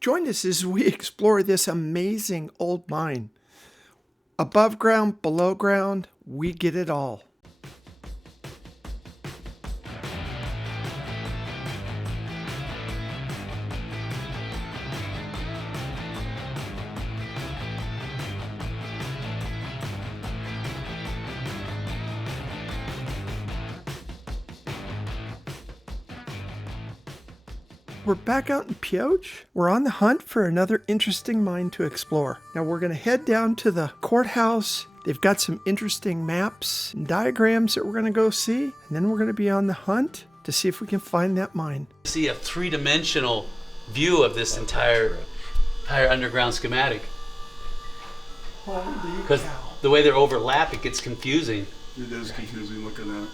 Join us as we explore this amazing old mine. Above ground, below ground, we get it all. We're back out in Pioche. We're on the hunt for another interesting mine to explore. Now we're going to head down to the courthouse. They've got some interesting maps and diagrams that we're going to go see. And then we're going to be on the hunt to see if we can find that mine. See a three-dimensional view of this entire underground schematic. Because the way they're overlapped, it gets confusing. It is confusing looking at it.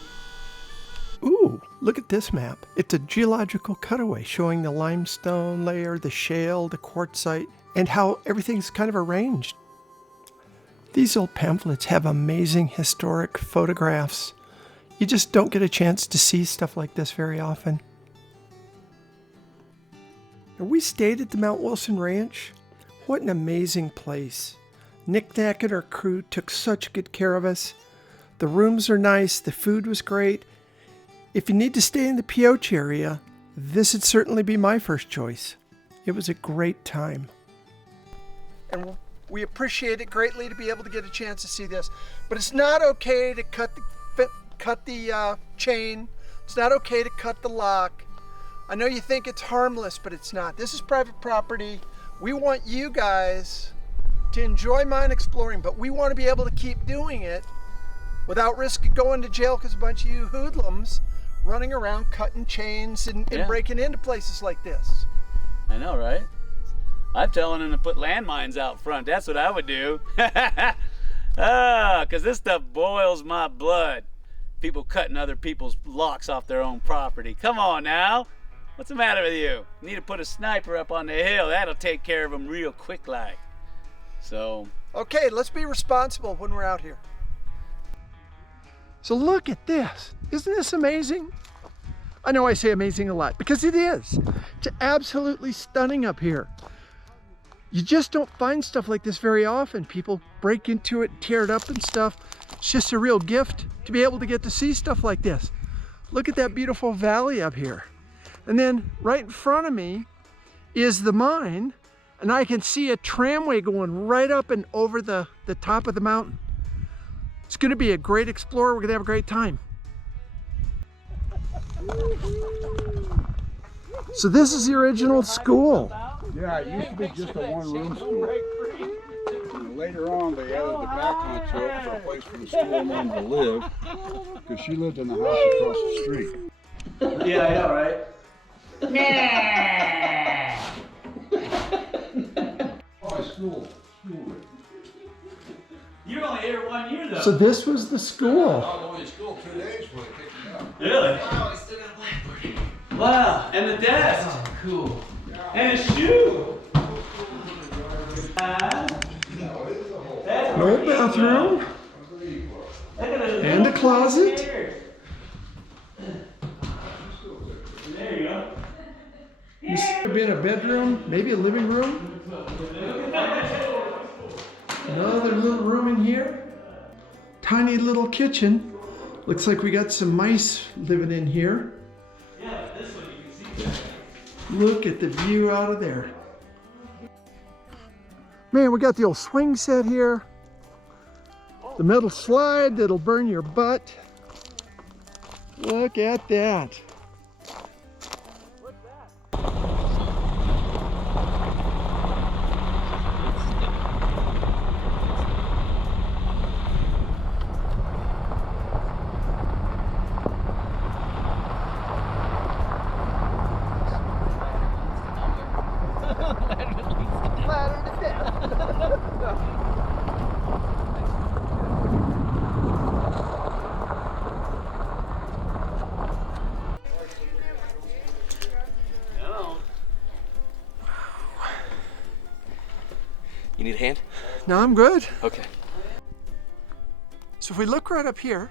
Ooh, look at this map. It's a geological cutaway showing the limestone layer, the shale, the quartzite, and how everything's kind of arranged. These old pamphlets have amazing historic photographs. You just don't get a chance to see stuff like this very often. Now, we stayed at the Mount Wilson Ranch. What an amazing place. Nick Knack and our crew took such good care of us. The rooms are nice, the food was great. If you need to stay in the Pioche area, this would certainly be my first choice. It was a great time. And we appreciate it greatly to be able to get a chance to see this. But it's not okay to cut the chain. It's not okay to cut the lock. I know you think it's harmless, but it's not. This is private property. We want you guys to enjoy mine exploring, but we want to be able to keep doing it without risk of going to jail because a bunch of you hoodlums running around cutting chains and breaking into places like this. I know, right? I'm telling them to put landmines out front. That's what I would do. Because this stuff boils my blood. People cutting other people's locks off their own property. Come on now. What's the matter with you? You need to put a sniper up on the hill. That'll take care of them real quick like. So. Okay, let's be responsible when we're out here. So look at this. Isn't this amazing? I know I say amazing a lot because it is. It's absolutely stunning up here. You just don't find stuff like this very often. People break into it, tear it up and stuff. It's just a real gift to be able to get to see stuff like this. Look at that beautiful valley up here. And then right in front of me is the mine, and I can see a tramway going right up and over the top of the mountain. It's going to be a great explorer. We're going to have a great time. So this is the original school. Yeah, it used to be just a one-room school. And later on, they added the back onto it for a place for the school mom to live, because she lived in the house across the street. Yeah, I know, right? Oh, school. You were only here 1 year though. So this was the school. I was only in school 2 days when they kicked me out. Really? Wow, I still got a blackboard. Wow, and the desk. Oh, cool. And a shoe. An old bathroom. And a closet. There you go. This could have been a bedroom, maybe a living room. Another little room in here. Tiny little kitchen. Looks like we got some mice living in here. Yeah, this one you can see. Look at the view out of there. Man, we got the old swing set here. The metal slide that'll burn your butt. Look at that. You need a hand? No, I'm good. Okay. So if we look right up here,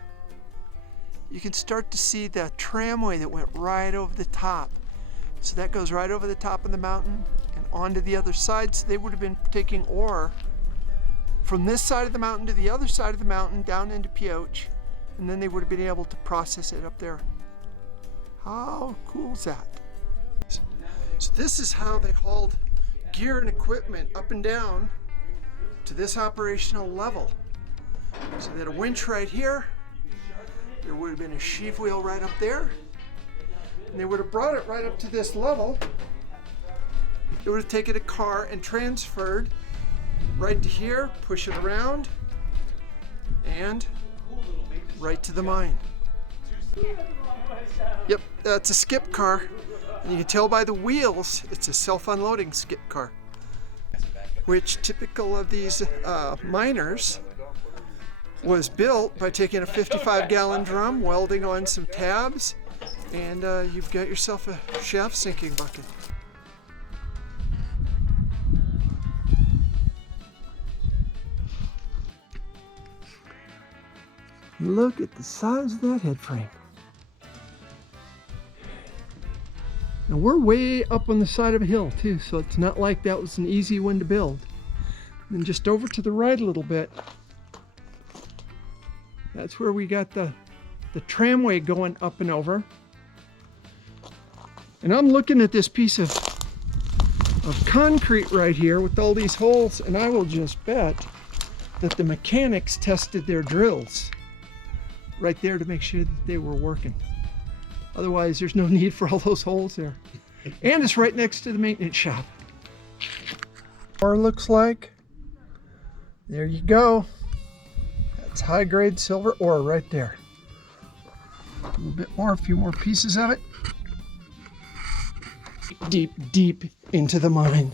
you can start to see the tramway that went right over the top. So that goes right over the top of the mountain and onto the other side, so they would have been taking ore from this side of the mountain to the other side of the mountain down into Pioche, and then they would have been able to process it up there. How cool is that? So this is how they hauled gear and equipment up and down to this operational level. So they had a winch right here. There would have been a sheave wheel right up there. And they would have brought it right up to this level. They would have taken a car and transferred right to here, push it around, and right to the mine. Yep, that's a skip car. And you can tell by the wheels, it's a self-unloading skip car. Which, typical of these miners, was built by taking a 55-gallon drum, welding on some tabs, and you've got yourself a shaft sinking bucket. Look at the size of that head frame. Now we're way up on the side of a hill too, so it's not like that was an easy one to build. And just over to the right a little bit, that's where we got the tramway going up and over. And I'm looking at this piece of concrete right here with all these holes, and I will just bet that the mechanics tested their drills right there to make sure that they were working. Otherwise, there's no need for all those holes there. And it's right next to the maintenance shop. Ore looks like. There you go. That's high-grade silver ore right there. A little bit more, a few more pieces of it. Deep, deep into the mine.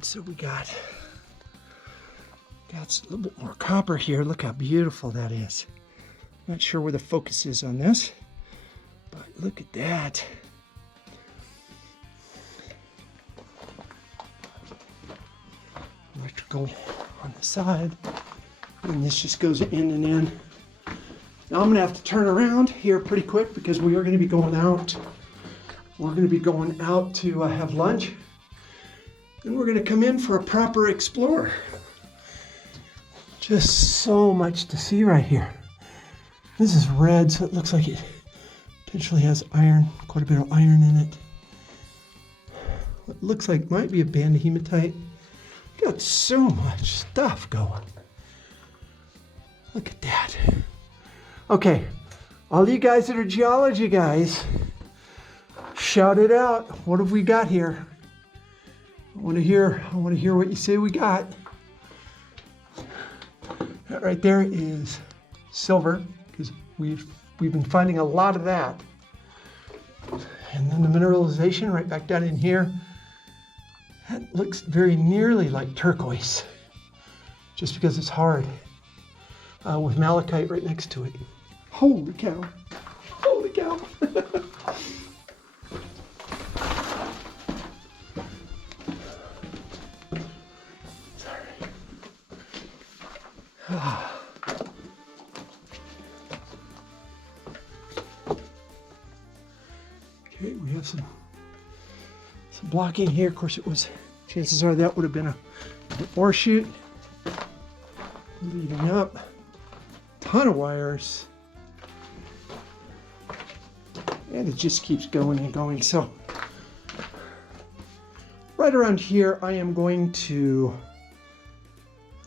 So we got a little bit more copper here. Look how beautiful that is. Not sure where the focus is on this, but look at that. Electrical on the side, and this just goes in and in. Now I'm gonna have to turn around here pretty quick because we are gonna be going out. We're gonna be going out to have lunch, and we're gonna come in for a proper explore. Just so much to see right here. This is red, so it looks like it potentially has iron, quite a bit of iron in it. What looks like might be a band of hematite. Got so much stuff going. Look at that. Okay, all you guys that are geology guys, shout it out. What have we got here? I want to hear what you say we got. That right there is silver, because we've been finding a lot of that. And then the mineralization right back down in here, that looks very nearly like turquoise, just because it's hard, with malachite right next to it. Holy cow! Holy cow! Okay, we have some blocking here. Of course, it was. Chances are that would have been an ore chute leading up. Ton of wires, and it just keeps going and going. So, right around here, I am going to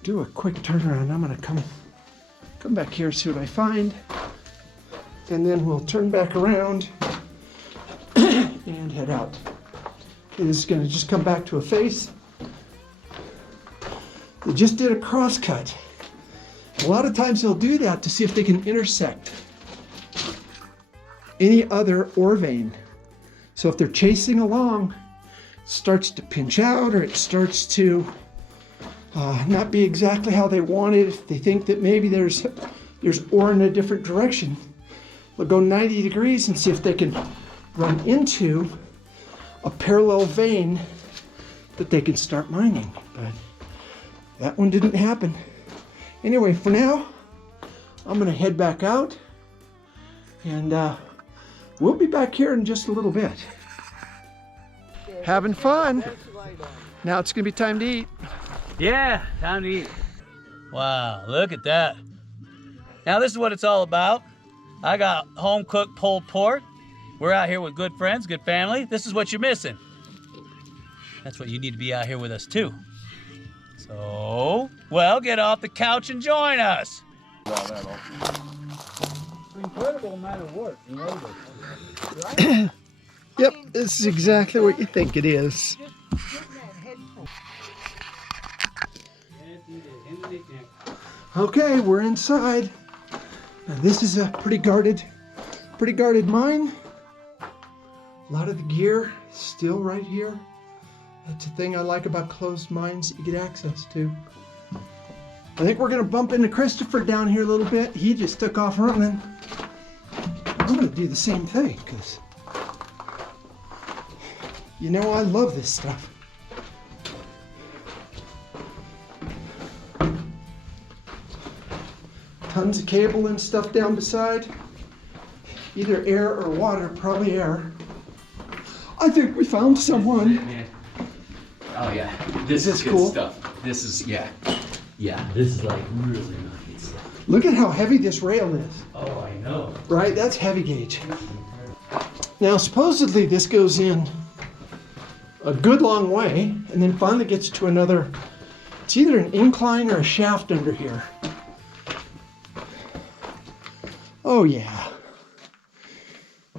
do a quick turnaround. I'm going to come back here, see what I find, and then we'll turn back around and head out. Okay, this is going to just come back to a face. They just did a crosscut. A lot of times they'll do that to see if they can intersect any other ore vein. So if they're chasing along, it starts to pinch out, or it starts to not be exactly how they want it. If they think that maybe there's ore in a different direction, they'll go 90 degrees and see if they can run into a parallel vein that they can start mining. But that one didn't happen. Anyway, for now, I'm gonna head back out, and we'll be back here in just a little bit. Having fun. Now it's gonna be time to eat. Yeah, time to eat. Wow, look at that. Now this is what it's all about. I got home-cooked pulled pork. We're out here with good friends, good family. This is what you're missing. That's what you need to be out here with us too. So, well, get off the couch and join us. Incredible amount of work and labor. Right? Yep, this is exactly what you think it is. Okay, we're inside. Now this is a pretty guarded mine. A lot of the gear still right here. That's a thing I like about closed mines that you get access to. I think we're gonna bump into Christopher down here a little bit. He just took off running. I'm gonna do the same thing because you know I love this stuff. Tons of cable and stuff down beside. Either air or water, probably air. I think we found someone. Oh yeah, this is good cool stuff. This is, yeah, this is like really nice. Look at how heavy this rail is. Oh, I know. Right, that's heavy gauge. Now supposedly this goes in a good long way and then finally gets to another, it's either an incline or a shaft under here. Oh yeah.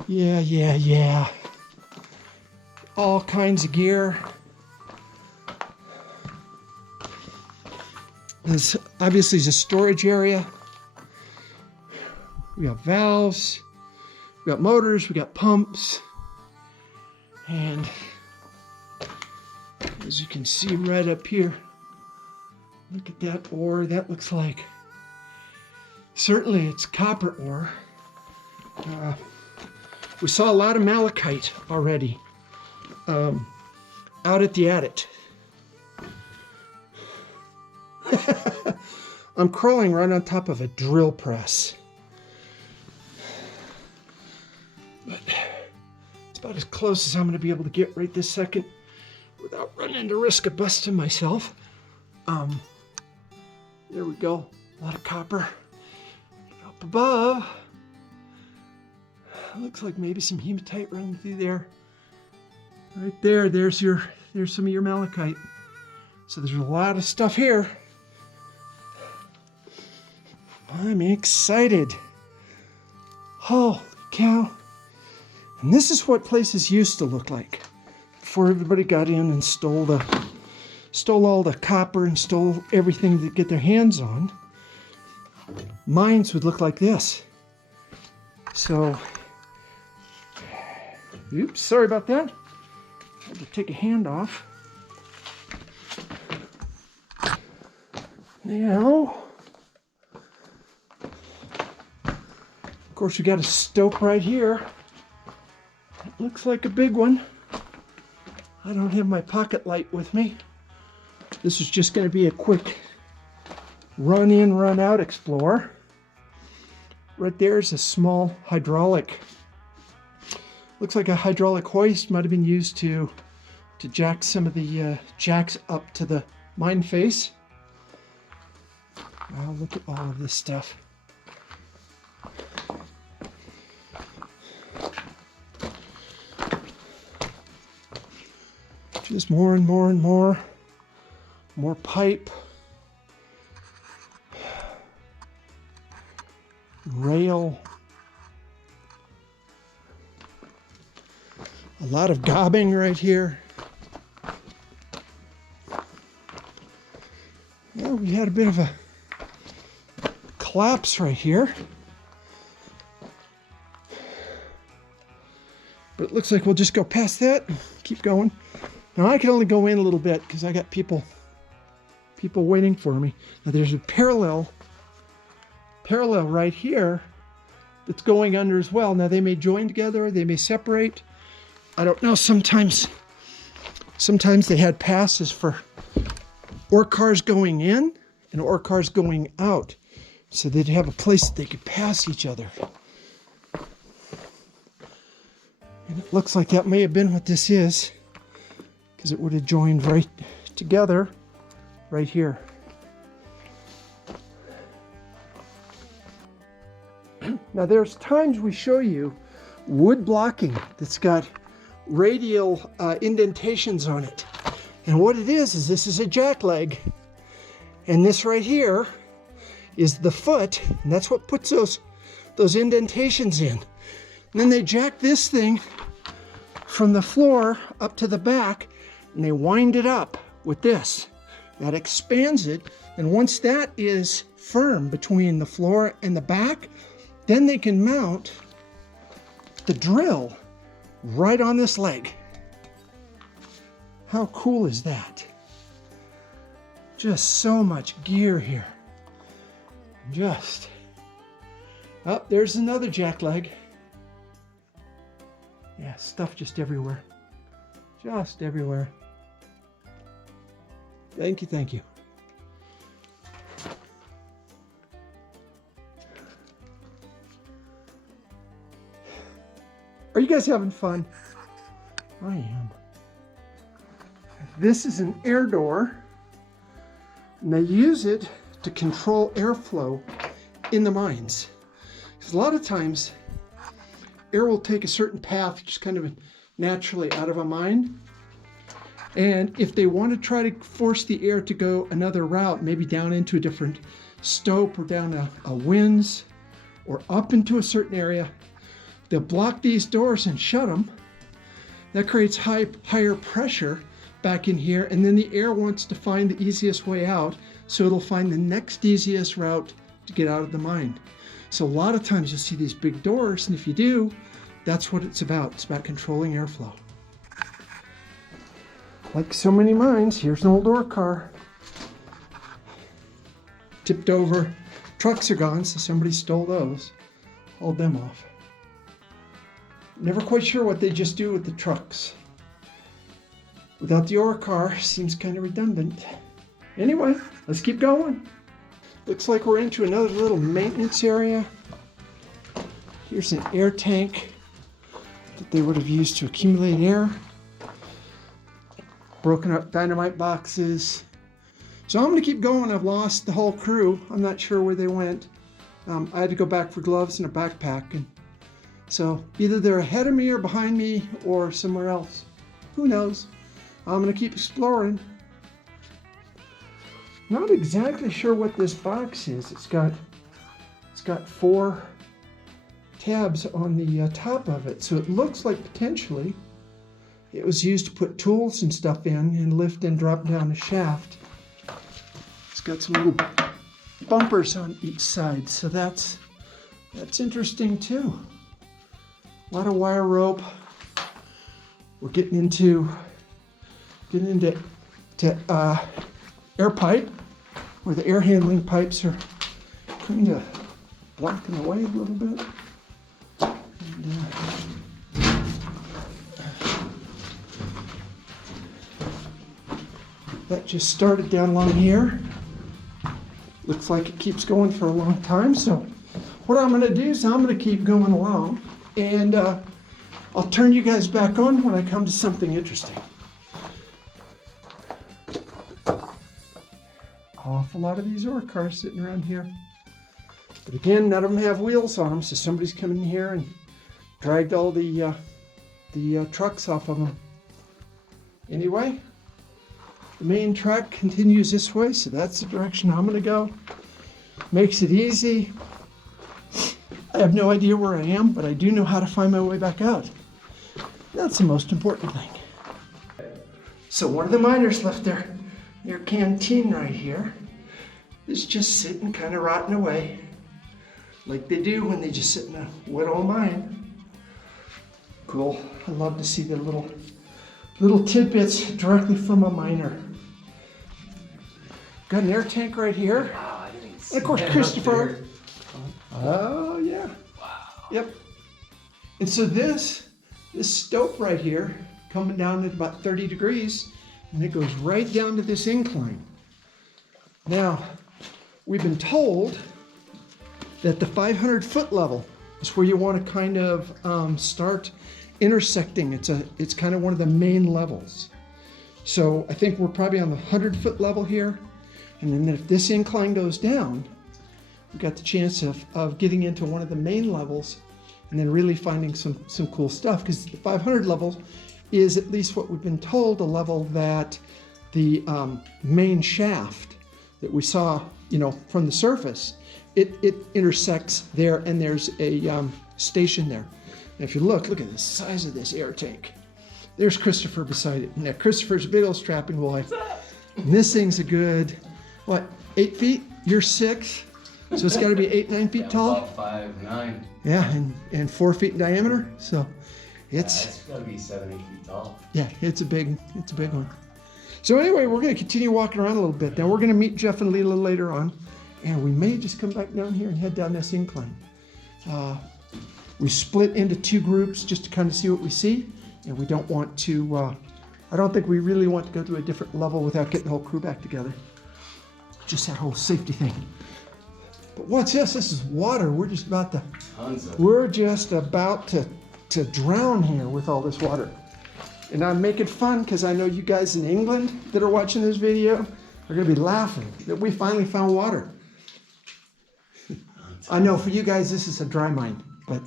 Yeah. All kinds of gear. This obviously is a storage area. We got valves, we got motors, we got pumps, and as you can see right up here, look at that ore. That looks like, certainly it's copper ore. We saw a lot of malachite already out at the adit. I'm crawling right on top of a drill press. But it's about as close as I'm going to be able to get right this second without running the risk of busting myself. There we go. A lot of copper. Up above. Looks like maybe some hematite running through there. Right there, there's some of your malachite. So there's a lot of stuff here. I'm excited. Holy cow. And this is what places used to look like before everybody got in and stole all the copper and stole everything to get their hands on. Mines would look like this. So, oops, sorry about that. I had to take a hand off. Now, of course, we got a stope right here. It looks like a big one. I don't have my pocket light with me. This is just going to be a quick run in, run out explore. Right there is a small hydraulic. Looks like a hydraulic hoist might have been used to jack some of the jacks up to the mine face. Wow, look at all of this stuff. Just more and more and more. More pipe. Rail. A lot of gobbing right here. Well, we had a bit of a collapse right here. But it looks like we'll just go past that, keep going. Now I can only go in a little bit because I got people waiting for me. Now there's a parallel right here that's going under as well. Now they may join together, they may separate. I don't know, sometimes they had passes for ore cars going in and ore cars going out. So they'd have a place that they could pass each other. And it looks like that may have been what this is. because it would have joined right together right here. Now there's times we show you wood blocking that's got radial indentations on it. And what it is this is a jack leg. And this right here is the foot, and that's what puts those indentations in. And then they jack this thing from the floor up to the back, and they wind it up with this. That expands it, and once that is firm between the floor and the back, then they can mount the drill right on this leg. How cool is that? Just so much gear here. Oh, there's another jack leg. Yeah, stuff just everywhere. Just everywhere. Thank you, thank you. Are you guys having fun? I am. This is an air door, and they use it to control airflow in the mines. Because a lot of times, air will take a certain path just kind of naturally out of a mine. And if they want to try to force the air to go another route, maybe down into a different stope or down a winze or up into a certain area, they'll block these doors and shut them. That creates higher pressure back in here, and then the air wants to find the easiest way out, so it'll find the next easiest route to get out of the mine. So a lot of times you'll see these big doors, and if you do, that's what it's about. It's about controlling airflow. Like so many mines, here's an old ore car. Tipped over. Trucks are gone, so somebody stole those. Hauled them off. Never quite sure what they just do with the trucks. Without the ore car, seems kind of redundant. Anyway, let's keep going. Looks like we're into another little maintenance area. Here's an air tank that they would have used to accumulate air. Broken up dynamite boxes. So I'm going to keep going. I've lost the whole crew. I'm not sure where they went. I had to go back for gloves and a backpack. And so either they're ahead of me or behind me or somewhere else. Who knows? I'm going to keep exploring. Not exactly sure what this box is. It's got 4 tabs on the top of it. So it looks like potentially it was used to put tools and stuff in and lift and drop down a shaft. It's got some little bumpers on each side. So that's interesting too. A lot of wire rope. We're getting into air pipe, where the air handling pipes are kind of blocking the way a little bit. And, that just started down along here. Looks like it keeps going for a long time. So what I'm going to do is I'm going to keep going along, and I'll turn you guys back on when I come to something interesting. Awful lot of these ore cars sitting around here. But again, none of them have wheels on them, so somebody's come in here and dragged all the trucks off of them. Anyway, the main track continues this way, so that's the direction I'm going to go. Makes it easy. I have no idea where I am, but I do know how to find my way back out. That's the most important thing. So one of the miners left their canteen right here. It's just sitting, kind of rotting away, like they do when they just sit in a wet old mine. Cool. I love to see the little tidbits directly from a miner. Got an air tank right here. Wow, I didn't see And of course, that Christopher. up there. Oh yeah. Wow. Yep. And so this stope right here, coming down at about 30 degrees, and it goes right down to this incline. Now, we've been told that the 500-foot level is where you want to kind of start intersecting. It's kind of one of the main levels. So I think we're probably on the 100-foot level here. And then if this incline goes down, we've got the chance of getting into one of the main levels and then really finding some cool stuff, because the 500 level is, at least what we've been told, a level that the main shaft that we saw, you know, from the surface, it intersects there, and there's a station there. And if you look at the size of this air tank. There's Christopher beside it. Now Christopher's a big old strapping boy. And this thing's a good, what, 8 feet? You're 6. So it's got to be 8, 9 feet tall. About 5, 9. Yeah, and 4 feet in diameter. So It's got to be 7, 8 feet tall. yeah, it's a big one. So anyway, we're going to continue walking around a little bit. Now we're going to meet Jeff and Leela later on, and we may just come back down here and head down this incline. We split into 2 groups just to kind of see what we see, and we don't want to. I don't think we really want to go to a different level without getting the whole crew back together. Just that whole safety thing. But what's this? This is water. We're just about to. We're just about to drown here with all this water. And I'm making fun because I know you guys in England that are watching this video are going to be laughing that we finally found water. I know for you guys this is a dry mine, but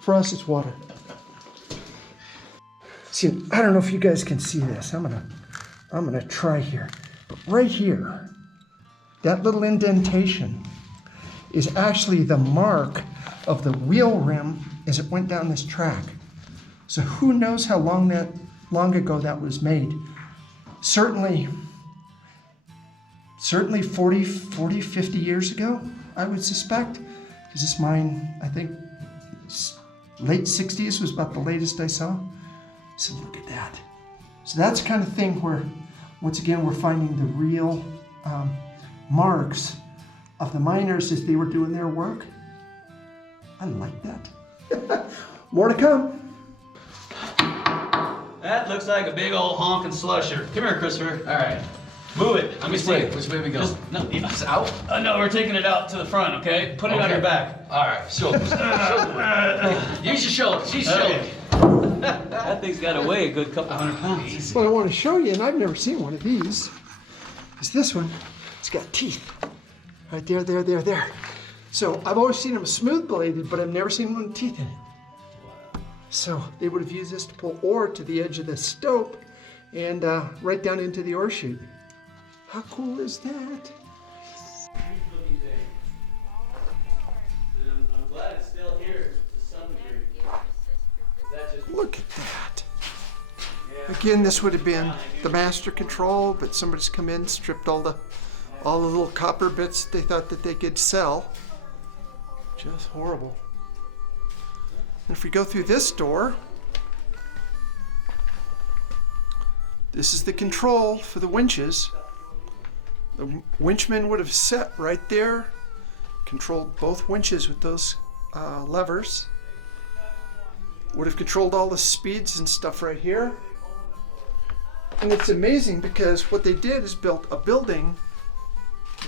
for us it's water. See, I don't know if you guys can see this. I'm gonna try here. But right here, that little indentation is actually the mark of the wheel rim as it went down this track. So who knows how long ago that was made. Certainly 40, 50 years ago, I would suspect. Because this mine, I think, late 60s was about the latest I saw. So look at that. So that's the kind of thing where, once again, we're finding the real marks of the miners as they were doing their work. I like that. More to come. That looks like a big old honking slusher. Come here, Christopher. All right. Move it. Let me see. Which way we go? No, it's out. No, we're taking it out to the front, okay? Put it on your back. All right, shoulders. Use your shoulders. Use your shoulders. That thing's got to weigh a good couple 100 pounds. What I want to show you, and I've never seen one of these, is this one. It's got teeth. Right there, there. So I've always seen them smooth bladed, but I've never seen one with teeth in it. So they would have used this to pull ore to the edge of the stope and right down into the ore chute. How cool is that? I'm glad it's still here to some degree. Look at that. Again, this would have been the master control, but somebody's come in, stripped all the little copper bits they thought that they could sell. Just horrible. And if we go through this door, this is the control for the winches. The winchman would have sat right there, controlled both winches with those levers. Would have controlled all the speeds and stuff right here. And it's amazing because what they did is built a building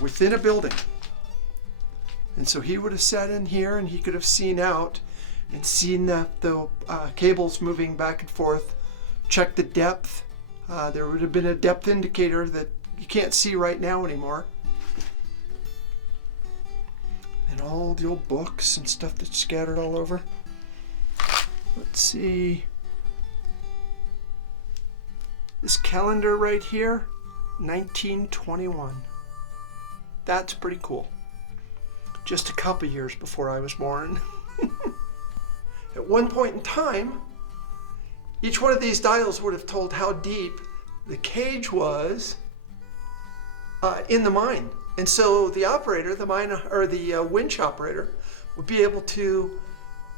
within a building. And so he would have sat in here and he could have seen out and seen the cables moving back and forth, checked the depth. There would have been a depth indicator that you can't see right now anymore. And all the old books and stuff that's scattered all over. Let's see. This calendar right here, 1921. That's pretty cool. Just a couple years before I was born. At one point in time, each one of these dials would have told how deep the cage was in the mine. And so the operator, the winch operator, would be able to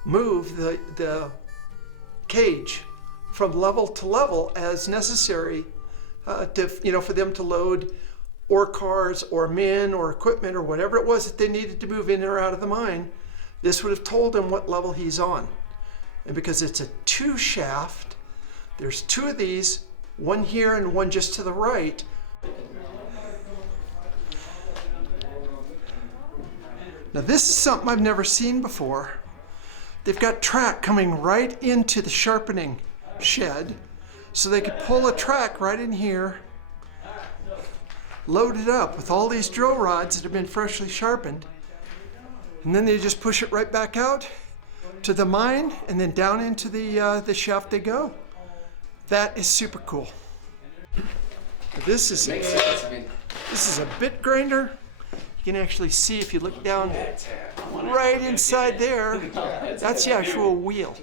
move the cage from level to level as necessary for them to load ore cars or men or equipment or whatever it was that they needed to move in or out of the mine. This would have told him what level he's on. And because it's a 2 shaft, there's 2 of these, one here and one just to the right. Now this is something I've never seen before. They've got track coming right into the sharpening shed So they could pull a track right in here, load it up with all these drill rods that have been freshly sharpened, and then they just push it right back out to the mine, and then down into the shaft they go. That is super cool. This is a bit grinder. You can actually see if you look down right inside there, that's the actual wheel.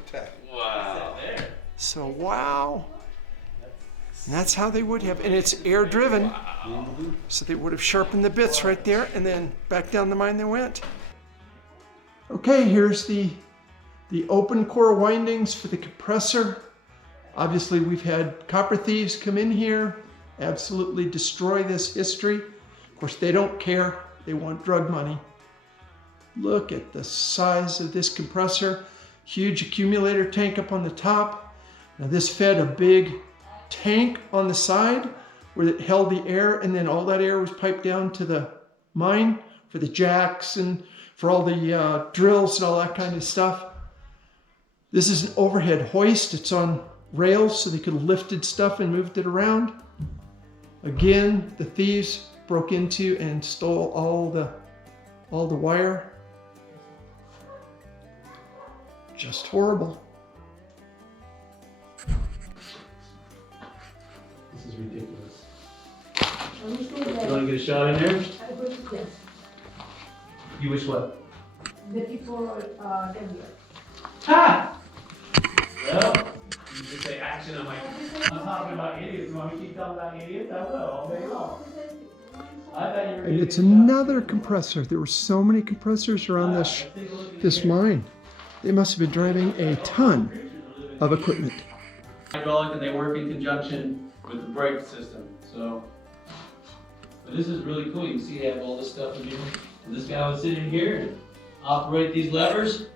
Wow. So wow. And that's how they would have, and it's air driven. So they would have sharpened the bits right there, and then back down the mine they went. Okay, here's the open core windings for the compressor. Obviously we've had copper thieves come in here, absolutely destroy this history. Of course they don't care, they want drug money. Look at the size of this compressor. Huge accumulator tank up on the top. Now this fed a big tank on the side where it held the air, and then all that air was piped down to the mine for the jacks and for all the drills and all that kind of stuff. This is an overhead hoist. It's on rails so they could have lifted stuff and moved it around. Again, the thieves broke into and stole all the wire. Just horrible. This is ridiculous. You want to get a shot in there? I wish yes. You wish what? The people can do it. Ha! Well, you just say action. I'm like, I'm talking about idiots. You want me to keep talking about idiots? I will all day long. I thought you were And it's another compressor. There were so many compressors around this mine. They must have been driving a ton of equipment. Hydraulic, and they work in conjunction with the brake system. So, but this is really cool. You can see they have all this stuff in here. And this guy would sit in here and operate these levers,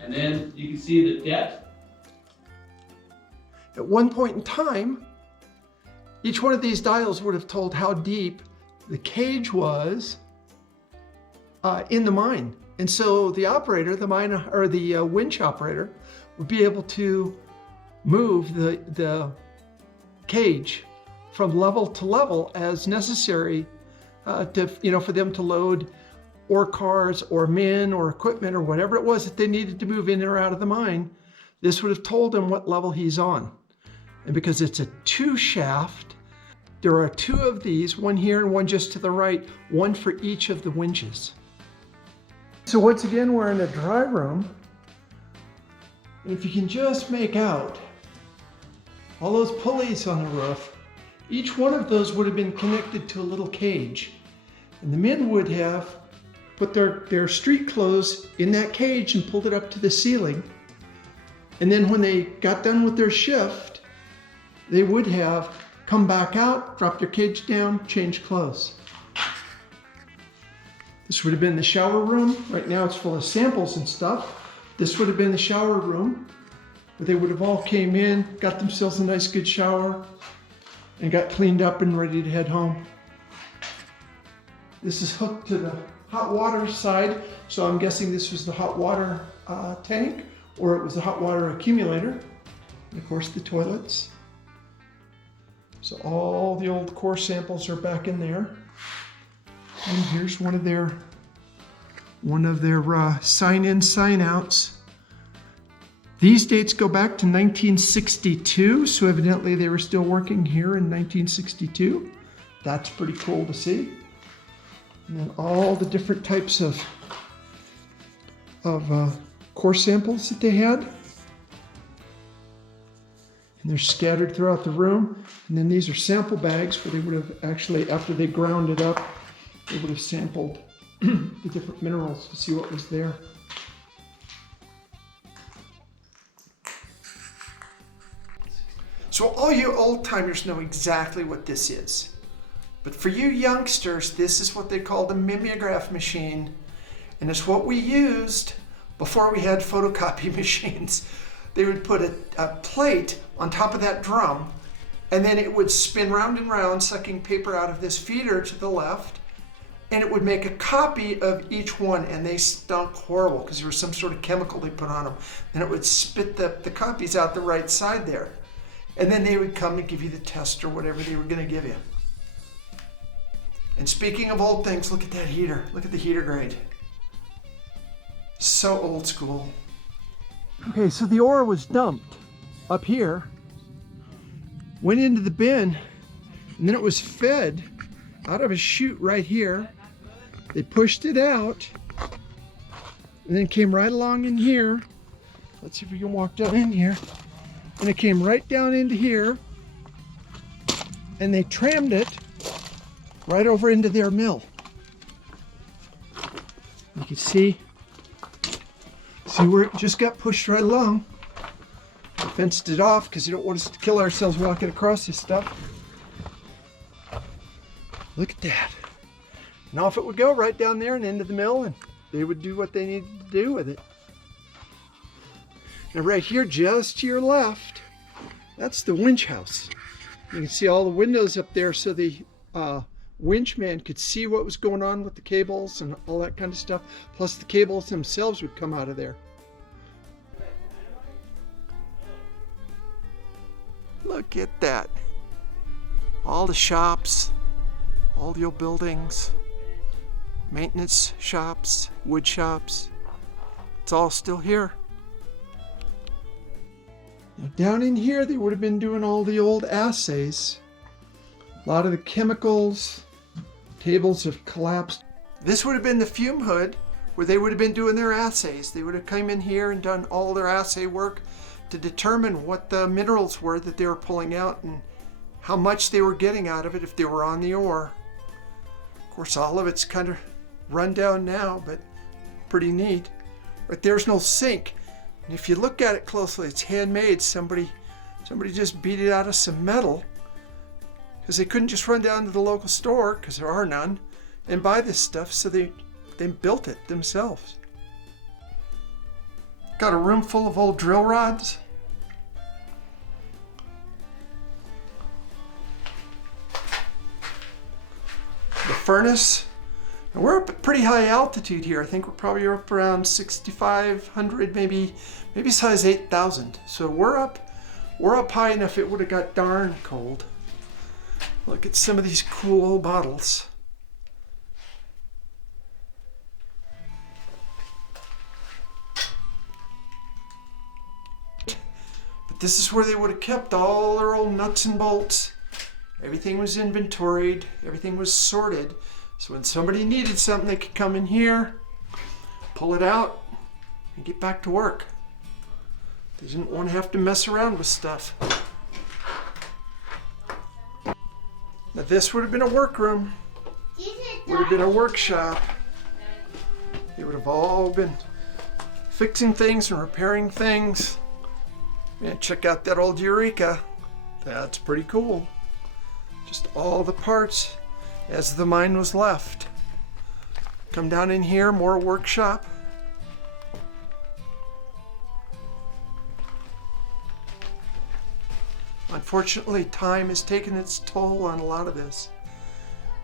and then you can see the depth. At one point in time, each one of these dials would have told how deep the cage was in the mine. And so the operator, the winch operator, would be able to move the cage from level to level as necessary for them to load ore cars or men or equipment or whatever it was that they needed to move in or out of the mine. This would have told him what level he's on. And because it's a 2 shaft, there are 2 of these, one here and one just to the right, one for each of the winches. So once again, we're in a dry room. And if you can just make out all those pulleys on the roof, each one of those would have been connected to a little cage. And the men would have put their street clothes in that cage and pulled it up to the ceiling. And then when they got done with their shift, they would have come back out, drop their cage down, change clothes. This would have been the shower room. Right now it's full of samples and stuff. This would have been the shower room where they would have all came in, got themselves a nice good shower, and got cleaned up and ready to head home. This is hooked to the hot water side, so I'm guessing this was the hot water tank, or it was the hot water accumulator. And of course the toilets. So all the old core samples are back in there. And here's one of their sign-in, sign-outs. These dates go back to 1962, so evidently they were still working here in 1962. That's pretty cool to see. And then all the different types of core samples that they had. And they're scattered throughout the room. And then these are sample bags where they would have actually, after they ground it up, they would have sampled the different minerals to see what was there. So all you old timers know exactly what this is. But for you youngsters, this is what they called a mimeograph machine. And it's what we used before we had photocopy machines. They would put a plate on top of that drum, and then it would spin round and round, sucking paper out of this feeder to the left, and it would make a copy of each one, and they stunk horrible because there was some sort of chemical they put on them. And it would spit the copies out the right side there. And then they would come and give you the test or whatever they were going to give you. And speaking of old things, look at that heater. Look at the heater grade. So old school. Okay, so the ore was dumped up here, went into the bin, and then it was fed out of a chute right here. They pushed it out, and then it came right along in here. Let's see if we can walk down in here. And it came right down into here, and they trammed it right over into their mill. You can see where it just got pushed right along. I fenced it off because you don't want us to kill ourselves walking across this stuff. Look at that. And off it would go right down there and into the mill, and they would do what they needed to do with it. Now right here, just to your left, that's the winch house. You can see all the windows up there so the winch man could see what was going on with the cables and all that kind of stuff. Plus the cables themselves would come out of there. Look at that. All the shops, all the old buildings, maintenance shops, wood shops. It's all still here. Now down in here, they would have been doing all the old assays. A lot of the chemicals, tables have collapsed. This would have been the fume hood where they would have been doing their assays. They would have come in here and done all their assay work to determine what the minerals were that they were pulling out and how much they were getting out of it if they were on the ore. Of course, all of it's kind of run down now, but pretty neat. But there's no sink. And if you look at it closely, it's handmade. Somebody just beat it out of some metal because they couldn't just run down to the local store, because there are none, and buy this stuff, so they built it themselves. Got a room full of old drill rods. The furnace. And we're up at pretty high altitude here. I think we're probably up around 6,500, maybe as high as 8,000. So we're up high enough it would have got darn cold. Look at some of these cool old bottles. But this is where they would have kept all their old nuts and bolts. Everything was inventoried, everything was sorted. So when somebody needed something, they could come in here, pull it out, and get back to work. They didn't want to have to mess around with stuff. Now this would have been a workroom, would have been a workshop. They would have all been fixing things and repairing things. Man, check out that old 𝐬𝐻𝐸. That's pretty cool. Just all the parts as the mine was left. Come down in here, more workshop. Unfortunately, time has taken its toll on a lot of this,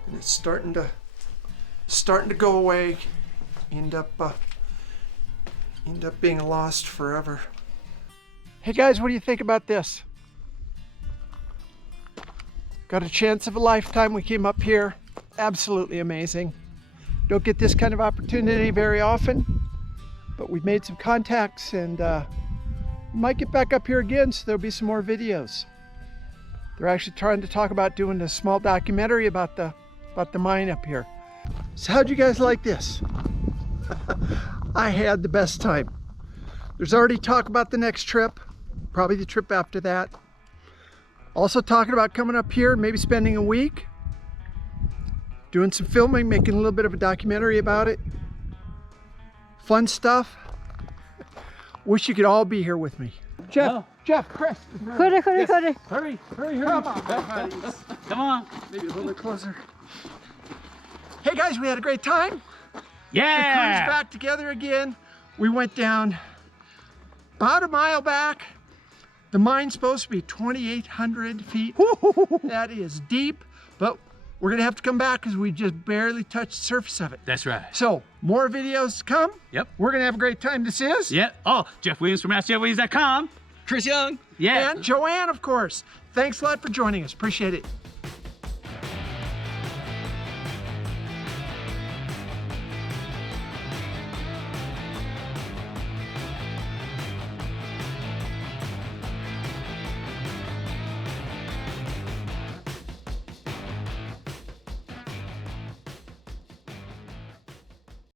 and it's starting to go away. End up being lost forever. Hey guys, what do you think about this? Got a chance of a lifetime. We came up here. Absolutely amazing. Don't get this kind of opportunity very often, but we've made some contacts, and we might get back up here again, so there'll be some more videos. They're actually trying to talk about doing a small documentary about the mine up here. So how'd you guys like this? I had the best time. There's already talk about the next trip, probably the trip after that. Also talking about coming up here and maybe spending a week, doing some filming, making a little bit of a documentary about it. Fun stuff. Wish you could all be here with me. Jeff, No. Jeff, Chris. Hurry. Hurry. Come on. Come on. Maybe a little bit closer. Hey guys, we had a great time. The Yeah. crew's back together again. We went down about a mile back. The mine's supposed to be 2,800 feet. That is deep, but we're gonna have to come back because we just barely touched the surface of it. That's right. So, more videos to come. Yep. We're gonna have a great time. This is Yeah. Oh, Jeff Williams from AskJeffWilliams.com. Chris Young. Yeah. And Joanne, of course. Thanks a lot for joining us. Appreciate it.